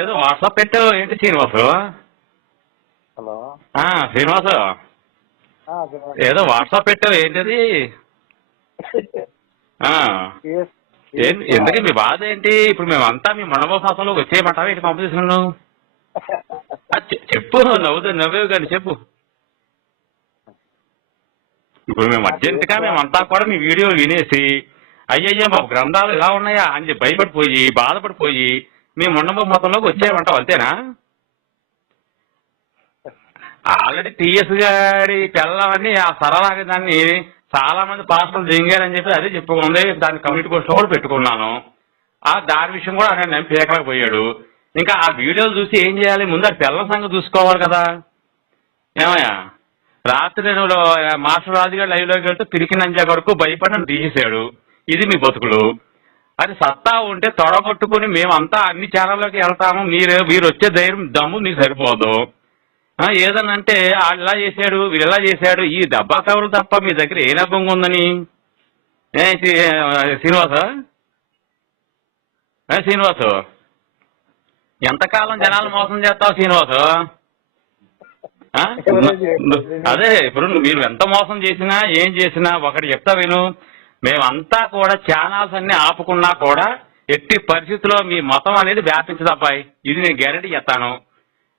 ఏదో వాట్సాప్ పెట్టావు ఏంటి శ్రీనివాసు? హలో శ్రీనివాసు, ఏదో వాట్సాప్ పెట్టావు ఏంటిది? ఎందుకు మీ బాధ ఏంటి? ఇప్పుడు మేమంతా మీ మండపంలో వచ్చేయమంటావా ఏంటి పంపించేసినాను? చెప్పు, నవ్వేవు కానీ చెప్పు. ఇప్పుడు మేము అర్జెంటుగా మేమంతా కూడా మీ వీడియో వినేసి అయ్యయ్యో మా గ్రంథాలు ఇలా ఉన్నాయా అని చెప్పి భయపడిపోయి బాధపడిపోయి మీ మండపంలోకి వచ్చేయమంటావు అంతేనా? ఆల్రెడీ టీఎస్ గారి తెల్లవని ఆ సరళాగా దాన్ని చాలా మంది పాస్టర్లు దింగారని చెప్పి అదే చెప్పుకుంది. దాని కమ్యూనిటీ పోస్ట్ కూడా పెట్టుకున్నాను. దాని విషయం కూడా ఆయన పీకలేకపోయాడు. ఇంకా ఆ వీడియోలు చూసి ఏం చేయాలి? ముందు అది తెల్ల సంగతి చూసుకోవాలి కదా. ఏమయ్యా, రాత్రి నేను మాస్టర్ రాజుగారు లైవ్లోకి వెళ్తే పిరికి నంజా కొరకు భయపడి తీసేశాడు. ఇది మీ బతుకులు. అది సత్తా ఉంటే తొడగొట్టుకుని మేమంతా అన్ని ఛానల్లోకి వెళ్తాము. మీరు వచ్చే ధైర్యం దమ్ము నీకు సరిపోదు. ఏదనంటే వాళ్ళు ఇలా చేశాడు వీళ్ళు ఇలా చేశాడు ఈ దెబ్బా కవరు తప్ప మీ దగ్గర ఏ నబ్బంగా ఉందని. శ్రీనివాసు ఎంతకాలం జనాలు మోసం చేస్తావు శ్రీనివాసు? అదే ఇప్పుడు మీరు ఎంత మోసం చేసినా ఏం చేసినా ఒకటి చెప్తా విను. మేమంతా కూడా ఛానల్స్ అన్ని ఆపుకున్నా కూడా ఎట్టి పరిస్థితుల్లో మీ మతం అనేది వ్యాపించదు అబ్బాయి. ఇది నేను గ్యారెంటీ చెప్తాను.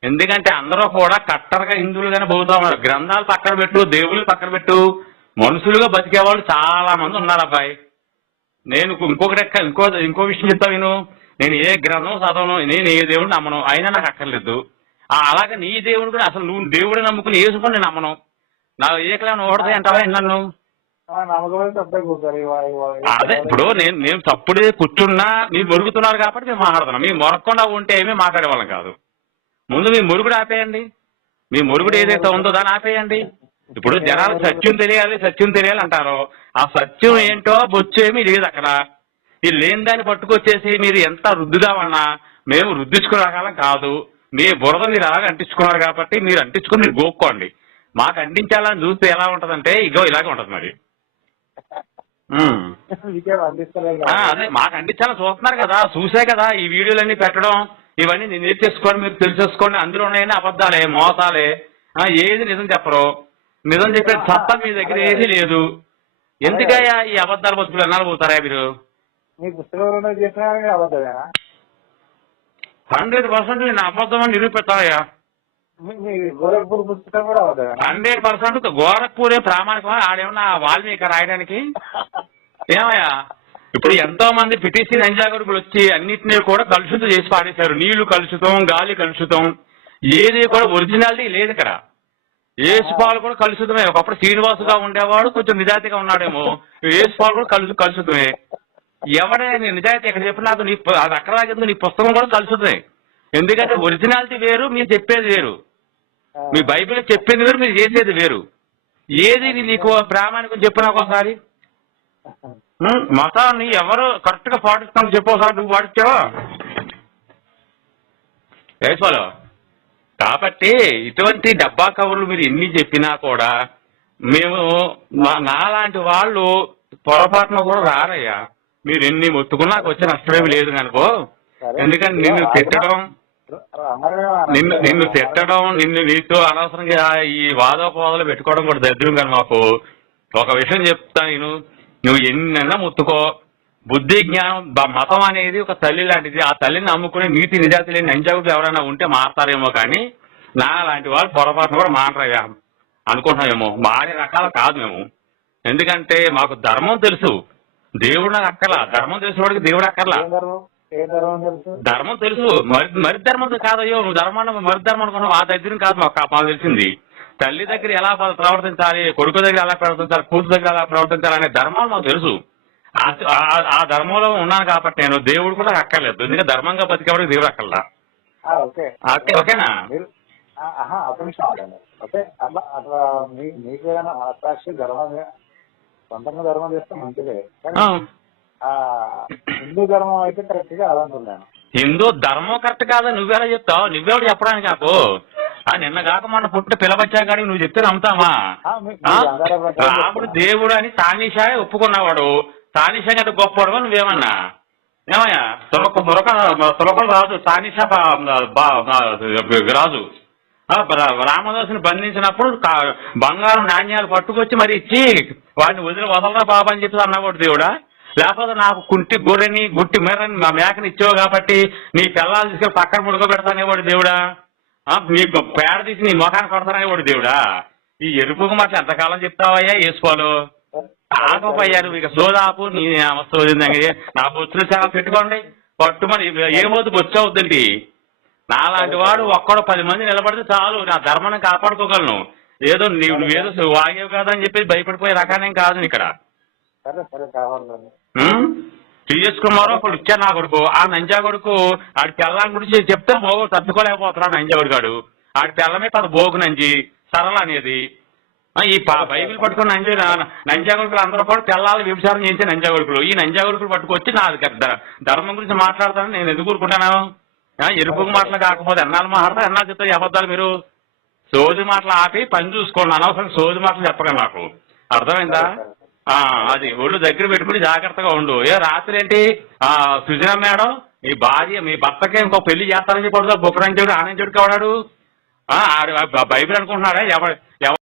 ఎందుకంటే అందరూ కూడా కట్టరగా హిందువులుగానే బతుకుతా ఉన్నారు. గ్రంథాలు పక్కన పెట్టు, దేవుళ్ళు పక్కన పెట్టు, మనుషులుగా బతికేవాళ్ళు చాలా మంది ఉన్నారు అబ్బాయి. నేను ఇంకో విషయం చెప్తా విను. నేను ఏ గ్రంథం చదవను, నేను ఏ దేవుడిని నమ్మను, అయినా నాకు అక్కర్లేదు. అలాగే నీ దేవుడు కూడా అసలు నువ్వు దేవుడిని నమ్ముకుని వేసుకుని నేను నమ్మను. నాకు ఏ క్లాన్ ఓడతాయి అంటావా నన్ను? అదే ఇప్పుడు నేను తప్పుడే కూర్చున్నా మీరు మొరుగుతున్నారు కాబట్టి మేము మాట్లాడుతున్నాం. మీరు మొరగకుండా ఉంటే ఏమీ మాట్లాడే వాళ్ళం కాదు. ముందు మీ మురుగుడు ఆపేయండి. మీ మురుగుడు ఏదైతే ఉందో దాన్ని ఆపేయండి. ఇప్పుడు జనాలు సత్యం తెలియాలి అంటారు. ఆ సత్యం ఏంటో బొచ్చు ఏమీ లేదు అక్కడ. ఈ లేని దాన్ని పట్టుకొచ్చేసి మీరు ఎంత రుద్దుదామన్నా మేము రుద్దించుకునే రకాలం కాదు. మీ బురద మీరు అలాగే అంటించుకున్నారు కాబట్టి మీరు అంటించుకుని మీరు గోక్కోండి. మాకు అంటించాలని చూస్తే ఎలా ఉంటదంటే ఇలాగే ఉంటది మరి. అదే మాకు అంటించాలని చూస్తున్నారు కదా, చూసే కదా ఈ వీడియోలన్నీ పెట్టడం. ఇవన్నీ నేను నేర్చేసుకోండి, మీరు తెలిసేసుకోండి. అందులో ఉన్నాయని అబద్ధాలే, మోసాలే, ఏది నిజం చెప్పరు. నిజం చెప్పే సత్తా మీ దగ్గర ఏది లేదు. ఎందుకయ్యా ఈ అబద్ధాలు బతుకులు ఎన్నాళ్ళు పోతారా మీరు? 100% నేను అబద్ధం అని నిరూపిస్తానయ్యా. 100% గోరఖ్పూరే ప్రామాణికమా? ఆడేమన్నా వాల్మీకి రాయడానికి? ఏమయ్యా, ఇప్పుడు ఎంతో మంది పిటిసి నంజాగరుకులు వచ్చి అన్నింటినీ కూడా కలుషితం చేసి పాడేశారు. నీళ్లు కలుషితం, గాలి కలుషితం, ఏది కూడా ఒరిజినాలిటీ లేదు ఇక్కడ. ఏసుపాలు కూడా కలుషితమే. ఒకప్పుడు శ్రీనివాసుగా ఉండేవాడు కొంచెం నిజాయితీగా ఉన్నాడేమో, ఏసుపాలు కూడా కలుషితమే. ఎవడే నీ నిజాయితీ ఎక్కడ చెప్పినా అది అక్కడ నీ పుస్తకం కూడా కలుషితమే. ఎందుకంటే ఒరిజినాలిటీ వేరు, మీరు చెప్పేది వేరు. మీ బైబిల్ చెప్పేది వేరు, మీరు చేసేది వేరు. ఏది నీకు ప్రామాణికం చెప్పినా ఒకసారి మతాన్ని ఎవరు కరెక్ట్ గా పాటిస్తాను చెప్పోసారి నువ్వు పాటించావా? వేసుకోవాలి. కాబట్టి ఇటువంటి డబ్బా కవర్లు మీరు ఎన్ని చెప్పినా కూడా మేము నాలాంటి వాళ్ళు పొరపాటున కూడా రారయ్యా. మీరు ఎన్ని మొత్తుకున్నా నాకు వచ్చే నష్టమేమి లేదు కనుకో. ఎందుకంటే నిన్ను తిట్టడం నీతో అనవసరంగా ఈ వాదోపవాదాలు పెట్టుకోవడం కూడా దరిద్రం. కానీ మాకు ఒక విషయం చెప్తా, నువ్వు ఎన్నైనా ముత్తుకో. బుద్ధి జ్ఞానం మతం అనేది ఒక తల్లి లాంటిది. ఆ తల్లిని నమ్ముకునే నీతి నిజాతి లేని నంజాగులు ఎవరైనా ఉంటే మారతారేమో, కానీ నా లాంటి వాళ్ళు పొరపాటున కూడా మారయ్యా అనుకుంటున్నామేమో. మారే రకాలు కాదు మేము. ఎందుకంటే మాకు ధర్మం తెలుసు, దేవుడు నాకు అక్కర్లా. ధర్మం తెలిసిన వాడికి దేవుడు అక్కర్లా. ధర్మం తెలుసు, మరి ధర్మం కాదయ్యో. నువ్వు ధర్మాన్ని మరి ధర్మం అనుకున్నావు. ఆ దగ్గర కాదు మాకు తెలిసింది. తల్లి దగ్గర ఎలా ప్రవర్తించాలి, కొడుకు దగ్గర ఎలా ప్రవర్తించాలి, కూతురు దగ్గర ఎలా ప్రవర్తించాలి అనే ధర్మాలు మాకు తెలుసు. ఆ ధర్మంలో ఉన్నాను కాబట్టి నేను దేవుడు కూడా అక్కర్లేదు. ఎందుకంటే ధర్మంగా బతికేవాడికి దేవుడు అక్కర్లా. ఓకేనా? సొంతంగా ధర్మం చేస్తే మంచిదే. హిందూ ధర్మం అయితే కరెక్ట్ గా అదంటున్నాను. హిందూ ధర్మం కరెక్ట్ కాదా నువ్వెలా చెప్తావు? నువ్వెవడు చెప్పడానికి నాకు? నిన్న కాక మొన్న పుట్టిన పిల్లబచ్చా కానీ నువ్వు చెప్తే నమ్ముతామా? రాముడు దేవుడు అని తానీషా ఒప్పుకున్నవాడు. తానీషా గంట గొప్పవాడు నువ్వేమన్నా? ఏమయ్యా తులకలు రాజు తానిషా రాజు రామదాసుని బంధించినప్పుడు బంగారం నాణ్యాలు పట్టుకొచ్చి మరి ఇచ్చి వాడిని వదలరా బాబా అని చెప్పి అన్నవాడు దేవుడా? లేకపోతే నాకు కుంటి గొర్రెని గుట్టి మెర్రని మా మేకని ఇచ్చావు కాబట్టి నీ పిల్లలు తీసుకెళ్ళి పక్కన ముడుకోబెడతానేవాడు దేవుడా? నీకు పేడ తీసి నీ ముఖాన్ని కొడతానేవాడు దేవుడా? ఈ ఎరుపుకు మాట ఎంతకాలం చెప్తావయ్యా వేసుకోవాలి? ఆగపోయా నువ్వు ఇక సోదాపు నీ అవస్థ వదిలిందండి. నా బొచ్చులు చాలా పెట్టుకోండి పట్టుమని ఏమవుతుంది బొచ్చు అవుతుందండి. నాలాంటి వాడు ఒక్కడో 10 మంది నిలబడితే చాలు నా ధర్మాన్ని కాపాడుకోగలను. ఏదో నువ్వేదో వాగేవు కదా అని చెప్పి భయపడిపోయే రకానేం కాదు ఇక్కడ. టీఎస్ కుమార్ ఒకడు ఇచ్చారు నా కొడుకు. ఆ నంజా కొడుకు ఆడి పిల్లని గురించి చెప్తే మోగ తట్టుకోలేకపోతున్నాడు నంజా కొడుకాడు. ఆడి పిల్లమే తన బోగు నంజి సరళ అనేది. ఈ బైబిల్ పట్టుకుని నంజా కొడుకులు అందరూ కూడా పిల్లలు వ్యభిచారం చేసే నంజా కొడుకులు. ఈ నంజా కొడుకులు పట్టుకొచ్చి నా ధర్మం గురించి మాట్లాడతానని నేను ఎందుకు ఊరుకుంటాను? ఎరుపుకు మాటలు కాకపోతే ఎన్నాళ్ళు మాట్లాడతారు, ఎన్నాళ్ళు చెప్తారు అబద్ధాలు? మీరు సోది మాటలు ఆపి పని చూసుకోండి. అనవసరం సోది మాటలు చెప్పకండి నాకు. అర్థమైందా? అది ఒళ్ళు దగ్గర పెట్టుకుని జాగ్రత్తగా ఉండు. రాత్రి ఏంటి సుజన మేడం మీ భార్య మీ భర్తకే ఇంకో పెళ్లి చేస్తానని చెప్పాడు. బొక్కడంచుడు ఆనంచుడు కావడాడు. బైబిల్ అనుకుంటున్నాడా? ఎవరు